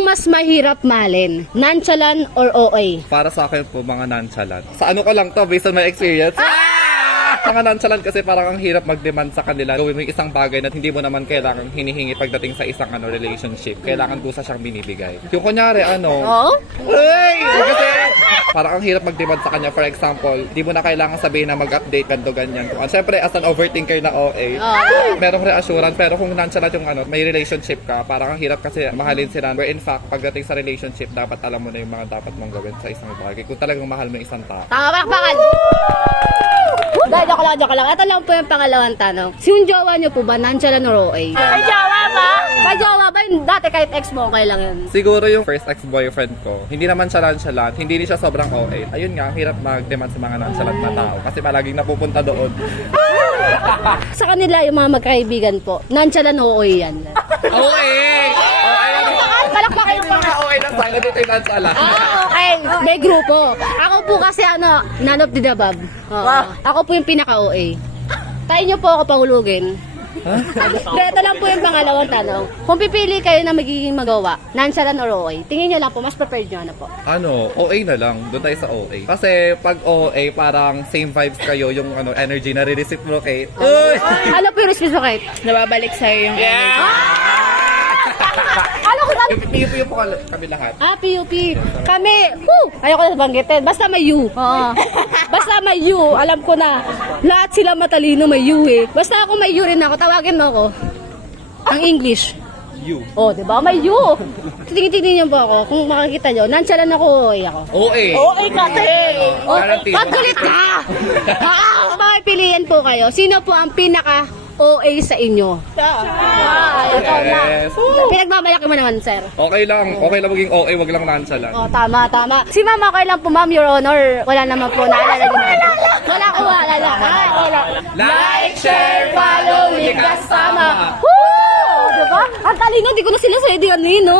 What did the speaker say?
ang mas mahirap mahalin? Nonchalant or OA? Para sa akin po, mga nonchalant. Sa ano ko lang to, based on my experience. Mga nonchalant kasi parang ang hirap mag-demand sa kanila. Gawin mo yung isang bagay na hindi mo naman kailangan hinihingi pagdating sa isang relationship. Kailangan kusa siyang binibigay. Yung kunyari, Oo? Uy! Kasi parang ang hirap mag-demand sa kanya. For example, di mo na kailangan sabihin na mag-update ganito ganyan. Siyempre, as an overthinker na OA, merong reassurance. Pero kung nonchalant yung may relationship ka, parang ang hirap kasi mahalin sila. Where in fact, pagdating sa relationship, dapat alam mo na yung mga dapat mong gawin sa isang bagay. Kung talagang mahal mo yung isang tao. Tama, bakbakan! Dahil, joke lang. Ito lang po yung pangalawang tanong. Si yung jowa niyo po ba, nonchalant or OA? May jowa ba? May jowa ba? Dati kahit ex mo, okay lang yun. Siguro yung first ex-boyfriend ko, hindi naman siya nonchalant, hindi din siya sobrang OA. Ayun nga, ang hirap mag-demand sa mga nonchalant na tao kasi palaging napupunta doon. Sa kanila, yung mga magkaibigan po, nonchalant o OA yan. OA! Palakpakan yung Mga OA na sana dito yung nonchalant. okay. May grupo. Ako po kasi none of the above. Ako po yung pinaka-OA. Tayo niyo po ako pahulugin. Ito lang po yung pangalawang tanong. Kung pipili kayo na magiging magawa, nonchalant or OA, tingin niyo lang po, mas prepared niyo po. OA na lang. Doon tayo sa OA. Kasi pag OA, parang same vibes kayo, yung energy na re-reciprocate. Ano po yung reciprocate? Nababalik sa'yo yung energy. Ano ko sabi? Piyo po kami lahat. PUP. Kami, ayoko na banggitin. Basta may U. Basta may U. Alam ko na. Lahat sila matalino may U eh. Basta ako may U rin ako. Tawagin mo ako. Ang English. You. Diba? May U. Tingin-tingin niyo po ako. Kung makikita niyo, nonchalant ako, OA ako. OA. Okay ka, te! Guarantee. Pagkulit ka! Makipilian po kayo. Sino po ang pinaka OA sa inyo? Ikaw na. Yes. Pinagmamalaki mo naman, sir. Okay lang maging OA, wag lang nonchalant. Tama. Si ma'am, okay lang po, ma'am, your honor. Wala naman po, naalala niyo. Wala ko maalala. Like, share, follow, Likas, tama. Diba? Ang talino, di ko na sila sa no?